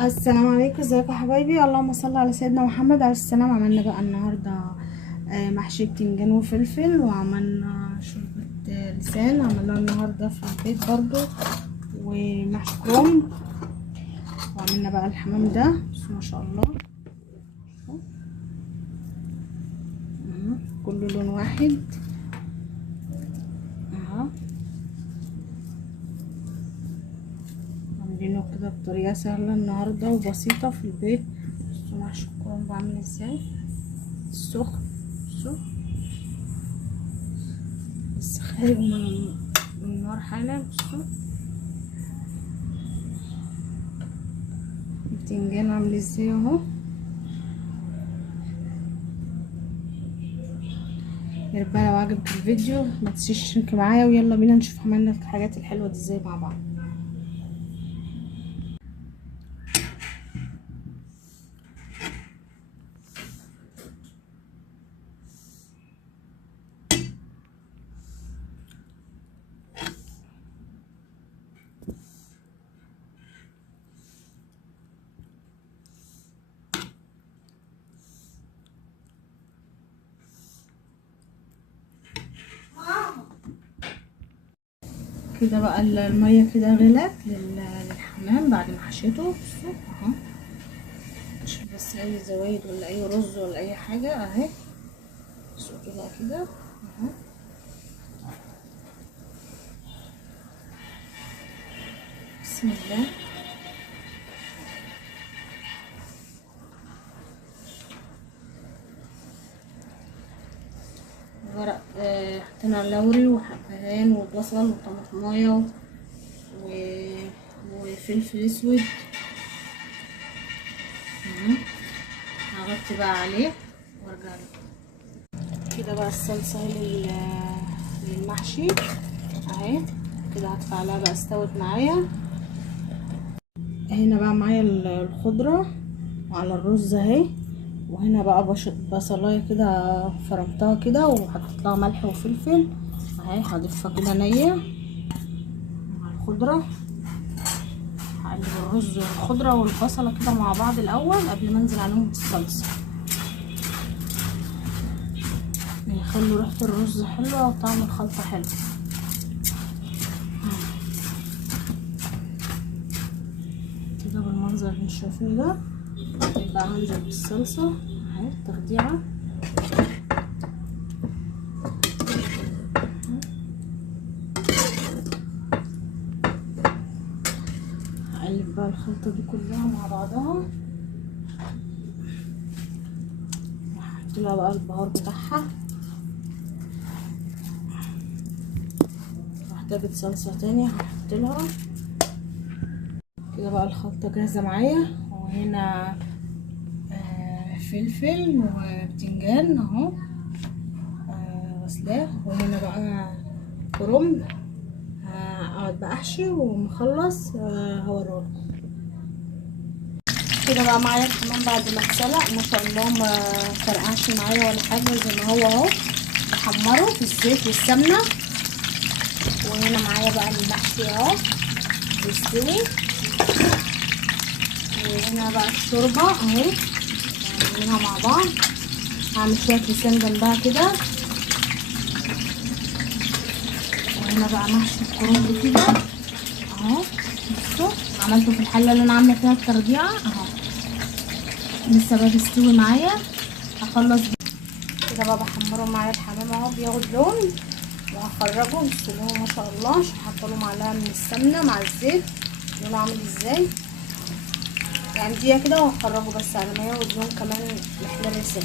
السلام عليكم، ازيكم يا حبايبي؟ اللهم صل على سيدنا محمد عليه السلام. عملنا بقى النهارده محشي بتنجان وفلفل، وعملنا شوربة لسان عملناها النهارده في البيت برضو، ومحشي كرنب، وعملنا بقى الحمام ده بس ما شاء الله كله لون واحد اهو. عاملينه كده بطريقه سهله النهارده وبسيطه في البيت. بصوا محشي الكرنب عامل ازاي سخن، بصوا لسه خارج من النار حالا. بصوا البتنجان عامل ازاي اهو. يا رب لو عجبك الفيديو ما تنسيش تشتركي معايا، ويلا بينا نشوف عملنا الحاجات الحلوه دي ازاي مع بعض. كده بقى الميه كده غلت للحمام بعد ما حشيته. بصوا اهو، مش بس اي زوايد ولا اي رز ولا اي حاجه اهي. بصوا كده اهو. بسم الله. ورق حطينا لوري وحبهان وبصل وطماطمايه وفلفل اسود. هغطي بقى عليه وارجع لكم. كده بقى الصلصه للمحشي اهي. كده هدفع عليها بقى استوت معايا. هنا بقى معايا الخضره وعلى الرز اهي. وهنا بقى بصلايه كده فرمتها كده وحطيت لها ملح وفلفل اهي. هضيفها كده نيه مع الخضره. هقلب الرز والخضره والبصله كده مع بعض الاول قبل ما انزل عليهم بالصلصه. بيخلوا ريحه الرز حلوه وطعم الخلطه حلو. كده بالمنظر اللي انتوا شايفينه ده. بقى هنزل بالصلصه اهي تخديعه. هقلب بقى الخلطه دي كلها مع بعضها. هحط لها بقى البهار بتاعها. محتاجه صلصه تاني هحط لها. كده بقى الخلطه جاهزه معايا. وهنا فلفل وبتنجان اهو غسلاه. وهنا بقى كرنب. هقعد بقى احشي ومخلص هوريهولكم. كده بقى معايا الحمام بعد ما اتسلق ما شاء الله ما فرقعش معايا ولا حاجه زي ما هو اهو. بحمره في الزيت والسمنه. وهنا معايا بقى المحشي اهو بيستوي. وهنا بقى الشوربه اهي هنعملها مع بعض. هعمل شويه لسان جنبها كده. وهنا بقى محشي الكرنب كده اهو. بصوا عملته في الحله اللي انا عامله فيها التربيعه اهو. لسه بقى بيستوي معايا. هخلص كده بقى بحمره معايا الحمام اهو بياخد لون. وهخرجه. بصوا لونه ما شاء الله. عشان حاطه له معلقه من السمنه مع الزيت. لونه عامل ازاي يعني دقيقه كده وهخرجه بس على ما ياخد لون كمان محمر.